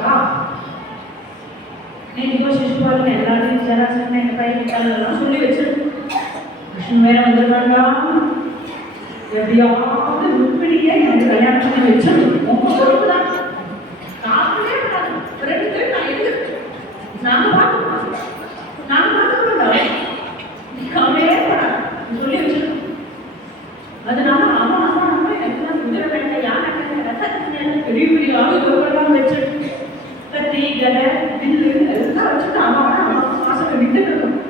இருக்கா நீ இப்போ சிசுபாலன் எல்லாத்தையும் ஜராசன் எங்க கை விட்டாலும் சொல்லி வச்சு கிருஷ்ணன் வேற வந்துருக்காங்க. எப்படியாவது ருக்மிணியை எனக்கு கல்யாணம் பண்ணி வச்சிருக்கோம் உங்க பொறுப்பு தான். காக்கவே கூடாது ரெண்டு பேரும் நான் எடுத்து நாங்க பார்த்துக்கணும் நாங்க பார்த்துக்கணும் நீ கவலையே படாது. சொல்லி வச்சிருக்கோம் அதனால அவன் அவன் அவன் எல்லாம் குதிரை வேண்டாம் யானை வேண்டாம் ரத்தத்துக்கு பெரிய பெரிய ஆளுநர்கள்லாம் வச்சிருக்கோம் கத்தி கதை வில்லு எல்லாம் வச்சுட்டு அவன் அவன் அவன் வாசலை விட்டு இருக்கணும்.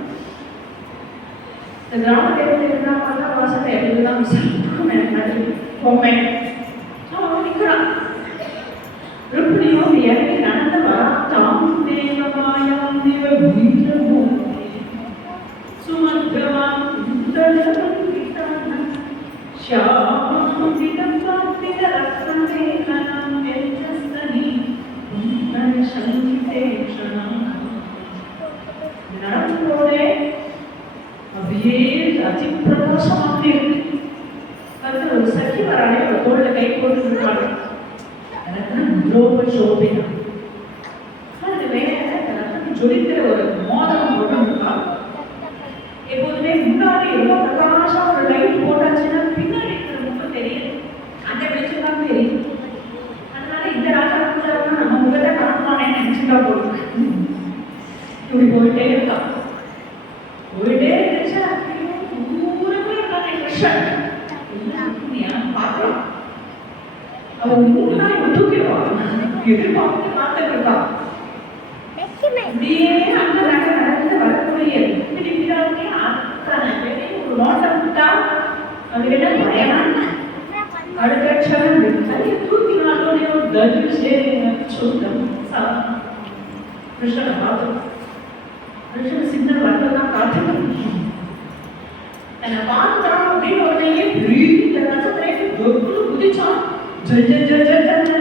இந்த கிராம தேவதை இருந்தாங்க வாசலை எல்லாம் விசாரிக்கும் எனக்கு நன்றி. பொம்மை. அவன் நிற்கிறான் ருக்மிணியோ இறங்கி நடந்து வரா தாம் தேவமாயாம் தேவ வீரமும் சுமத்ரவாம் நடந்தோடே அப்படியே அதிப்பிரகாசமாக இருக்கு. அது ஒரு சக்தி வரானே ஒரு தோல்ல கை போட்டு இருக்காங்க எனக்கு சோபினா அது வேற ஜொலிக்கிற ஒரு இருக்கா எப்போதுமே முன்னாடி ரொம்ப பிரகாரம் அது என்ன பயனான அடுத்த க்ஷணம் அதை தூக்கினாலோடைய ஒரு தனுஷே சொந்தம் கிருஷ்ணனை பார்த்தோம் கிருஷ்ணன் சின்ன வரலாம் காத்துக்கணும் என்னை பார்த்தான் அப்படின்னு உடனே பெரிய நட்சத்திரே தொப்புன்னு குதிச்சான் ஜல் ஜல் ஜல் ஜல்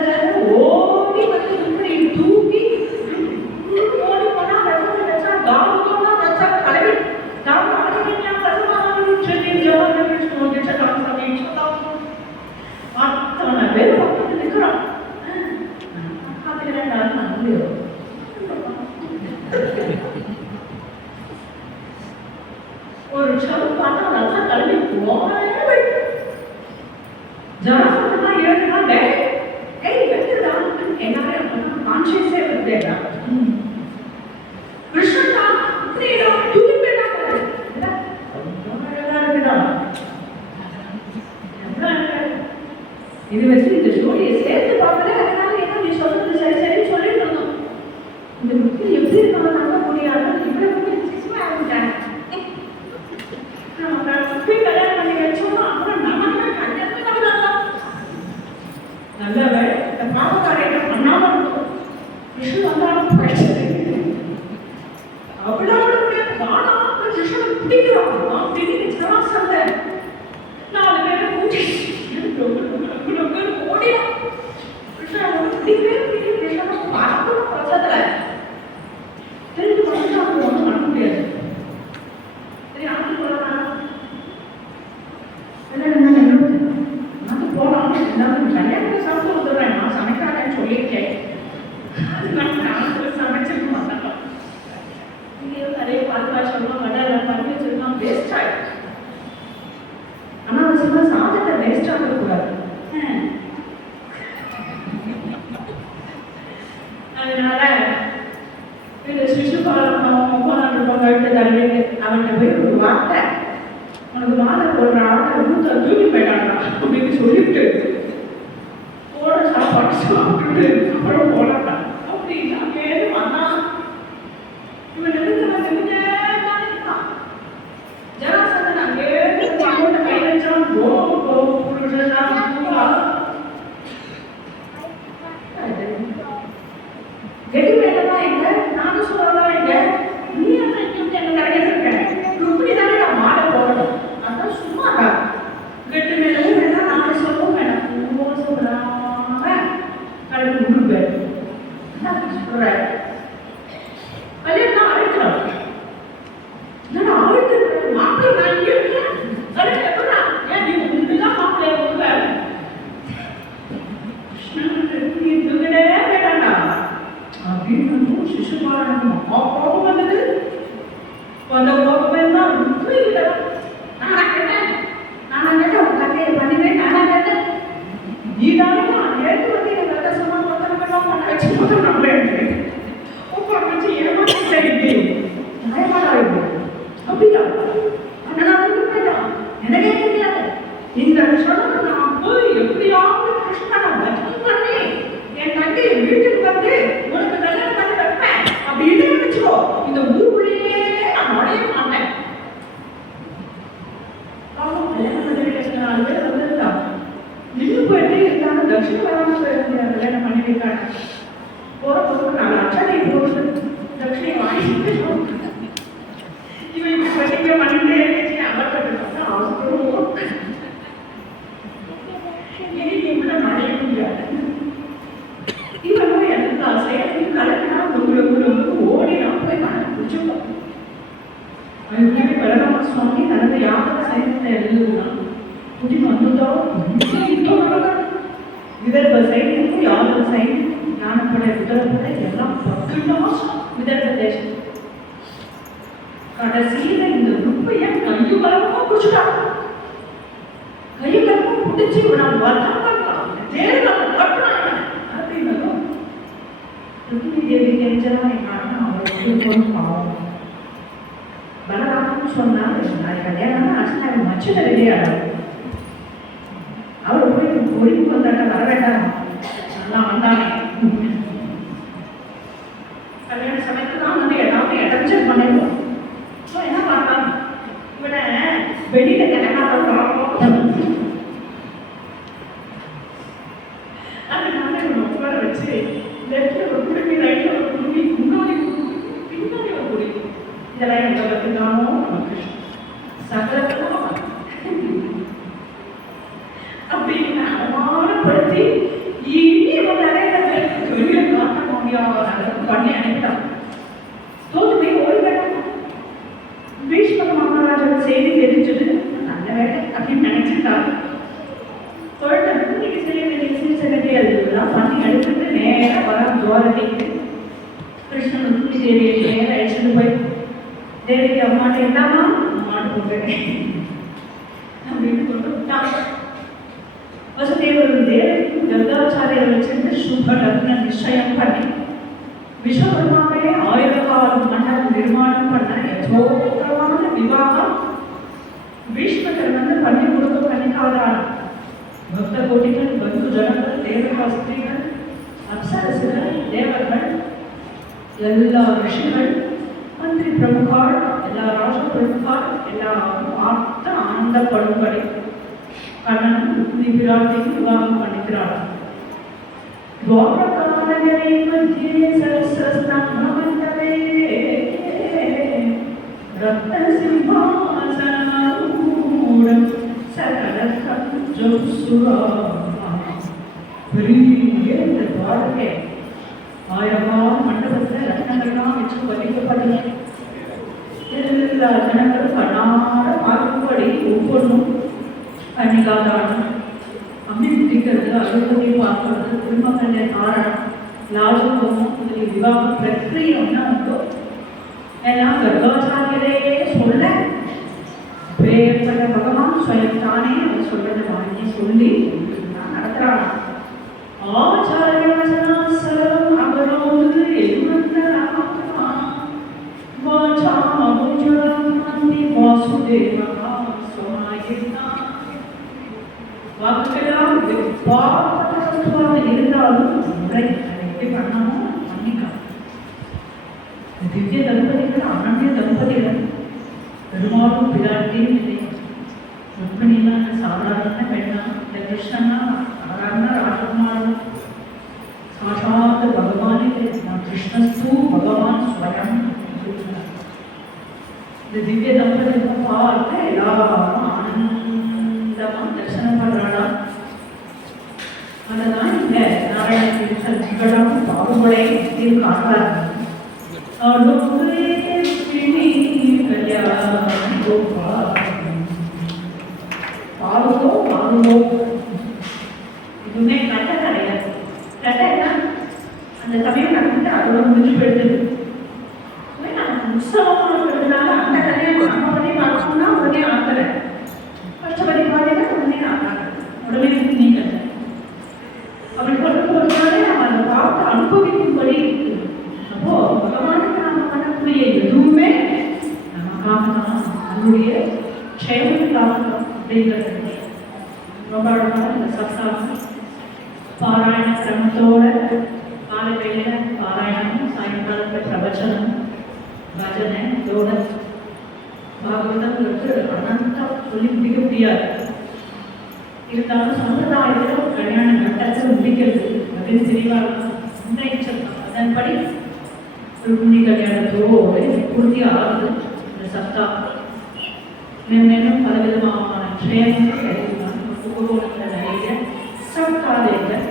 இங்கே நிறைய பாதுகா பண்ணி வச்சிருக்கலாம் வேஸ்ட் ஆகிடும் ஆனால் சாதத்தை வேஸ்ட் ஆகக்கூடாது அதனால இந்த அவன்கிட்ட போய் ஒரு வார்த்தை உனக்கு மாலை போடுற ஆட்டை மூத்த தூக்கி போயிட்டாங்க அப்படின்னு சொல்லிட்டு போட சாப்பாடு சாப்பிட்டு அப்புறம் போடலாம் அப்படின்னு அங்கேயே வந்தா இவன் நிமிந்து வந்து கடைசியில இந்த உப்பைய கையு கலமா குடிச்சுட்டான் கையு நான் வர்த்தம் பண்ணலாம் தேர்தல் தேவி அவருக்கு பாவம். பலராமன் சொன்னார் நான் கல்யாணம் அர்ச்சனை மச்சு ரெடியாடு அவர் போய் ஒளிவு வந்தாட்ட வர வேண்டாம். நல்லா வந்தாங்க கல்யாண சமயத்துல தான் வந்து எல்லாமே அட்டென்ஷன் பண்ணிடுவோம். வெளியில கிடக்காத அதனால இவனை உட்கார வச்சு லெஃப்ட்ல ஒரு குடுமி ரைட்ல ஒரு குடுமி முன்னாடி பின்னாடி ஒரு குடுமி. இதெல்லாம் எங்க கற்றுக்காமோ நமக்கு சகலத்தெல்லாம் அப்படின்னு அவமானப்படுத்தி இனி ஒரு நிறைய பேருக்கு பண்ணி அனுப்பிட்டான். தேவிக்கு அம்மாட்ட என்னமா அம்மாட்டு போகிறேன் அப்படின்னு கொண்டு விட்டாங்க வசுதேவரும் தேவரையும் கர்காச்சாரியர்கள் சென்று சுப லக்ன நிச்சயம் பண்ணி விஸ்வகர்மாவே ஆயுதகாலம் மண்டலம் நிர்மாணம் பண்ண யதோக்தமான விவாகம் பீஷ்மகர் வந்து பண்ணி கொடுக்க பண்ணிக்காதார் பக்த கோட்டிகள் பந்து ஜனங்கள் தேவகாஸ்திரிகள் அப்சரசுகள் அந்த ராஜபுரத்தால் எல்லாத்த ஆனந்த படும்படி கண்ணன் விபிராட்டை விவாகம் பண்ணிக்கிறார் ద్వారకానగరీ మధ్యే సహస్రస్తంభమంతరే రత్నసింహాసనమూఢం பெரிய இந்த வாழ்க்கை ஆயிரம் மண்டபத்தில் ரத்னங்கள்லாம் வச்சு பதிக்கப்பட்டது எல்லா ஜனங்களும் கண்ணார பார்க்கும்படி ஒவ்வொன்றும் கன்னிகாதானம் அபிவிருத்திக்கிறது அறுபதி பார்க்கறது திருமகல்ய காரணம் லாபகோமம் முதலிய விவாக பிரக்கிரியை ஒன்றா உண்டோ. எல்லாம் கர்ப்பாச்சாரியரே சொல்ல. பேர்பட்ட பகவான் ஸ்வயம் தானே அவர் சொல்றதை வாங்கி சொல்லி நடத்துறாங்க. ஆச்சாரியவசனம் சர்வம் அகரோது எதுவந்த ஆத்மா வாசாமபுஜரம் மந்தி வாசுதேவா சுமாயிர்னா வாக்குகளால் பாவப்பட்ட வஸ்துவாக இருந்தாலும் முறை அதை எப்படி பண்ணாமோ பண்ணிக்கலாம் இந்த திவ்ய தம்பதிகள் அனன்ய தம்பதிகள் பெரும்பாலும் பிராட்டியும் இல்லை ருக்மிணிலாம் சாதாரண பெண்ணா இந்த கிருஷ்ணனா சாதாரண ராஜகுமாரன் சாட்சாத் பகவானே நான் கிருஷ்ணஸ்து பகவான் ஸ்வயம் இந்த திவ்ய தம்பதியை பார்த்து எல்லாரும் ஆனந்தமா தரிசனம் பண்றாளா அதுதான் இங்க நாராயண தீர்த்தம் திகழம் பாகுமலை தீர்வு காட்டுறாங்க அனுபவே பிணி இதுவுமே கட்ட கிடையாது கட்டைன்னா அந்த சமயம் நடந்துட்டு அதோட முடிஞ்சு போயிடுது நான் உற்சவமா நம்முடைய க்ஷேமத்துக்காக தான் அப்படிங்கிறது ரொம்ப அழகாக இந்த சப்தாகம் பாராயண கிரமத்தோட காலை வேளையில பாராயணமும் சாயங்காலத்தில் பிரவச்சனம் பஜனை யோக பாகவதம்ங்கிறது அனந்தம் சொல்லி முடிக்க முடியாது இருந்தாலும் சம்பிரதாயத்தில் கல்யாண கட்டத்தை முடிக்கிறது. அப்படின்னு தெளிவாக நிர்ணயிச்சிருக்கோம் அதன்படி ருக்மிணி கல்யாணத்தோடு பூர்த்தி ஆகுது இந்த சப்தாகம் மேலும் பலவிதமான ட்ரேனிங் கிடைக்கலாம் உபகோணங்கள் நிறைய சப்காலையில்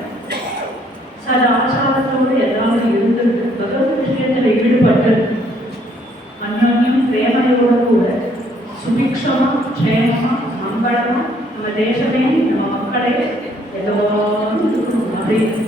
சில ஆச்சாரத்தோடு எல்லாமே இருந்துட்டு பகவத் விஷயத்தில் ஈடுபட்டு அந்யோன்யம் பிரேமையோடு கூட சுபிக்ஷமா க்ஷேமமா மங்களமா நம்ம தேசமே நம்ம மக்களே எல்லாரும் இருக்கணும்.